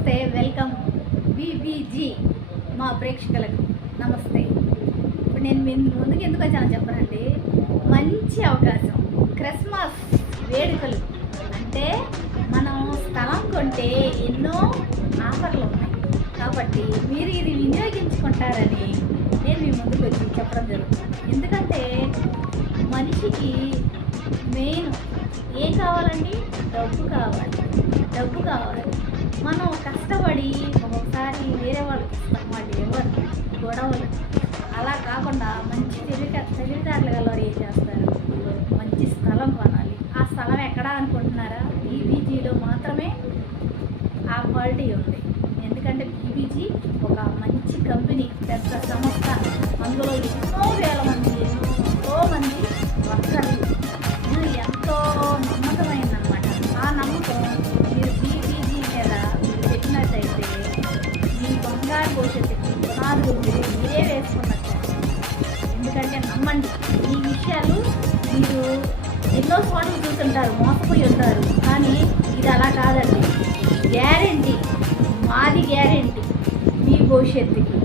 నమస్తే, welcome BBG మా ప్రేక్షకులకు నమస్తే. ఇప్పుడు నేను మీ ముందుకు ఎందుకు వచ్చానో చెప్పనండి. మంచి అవకాశం, క్రిస్మస్ వేడుకలు అంటే మనం స్థలం కొంటే ఎన్నో ఆఫర్లు ఉన్నాయి. కాబట్టి మీరు ఇది వినియోగించుకుంటారని నేను మీ ముందుకు వచ్చి చెప్పడం జరుగుతుంది. ఎందుకంటే మనిషికి మెయిన్ ఏం కావాలండి? డబ్బు కావాలి. మనం కష్టపడి ఒకసారి వేరే వాళ్ళకి ఇస్తాం, వాళ్ళు ఎవరు గొడవలు అలా కాకుండా మంచి తెలివితేటలు గలవారు ఏం చేస్తారు? మంచి స్థలం కొనాలి. ఆ స్థలం ఎక్కడా అనుకుంటున్నారా? బీబీజీలో మాత్రమే ఆ క్వాలిటీ ఉంది. ఎందుకంటే బీబీజీ ఒక మంచి కంపెనీ, పెద్ద సంస్థ. అందులో ఎంతో వేల మంది వర్కర్లు, ఎంతో నమ్మకమైందనమాట. ఆ నమ్మకం మీరు బీబీజీ మీద మీరు పెట్టినట్టయితే మీ బంగారు భవిష్యత్తుకి పునాదులు మీరే వేసుకున్నట్టు. ఎందుకంటే నమ్మండి, ఈ విషయాలు మీరు ఎన్నో చోట్ల చూస్తుంటారు, మోసపోయి ఉంటారు. కానీ ఇది అలా కాదండి. గ్యారెంటీ, మాది గ్యారెంటీ మీ భవిష్యత్తుకి.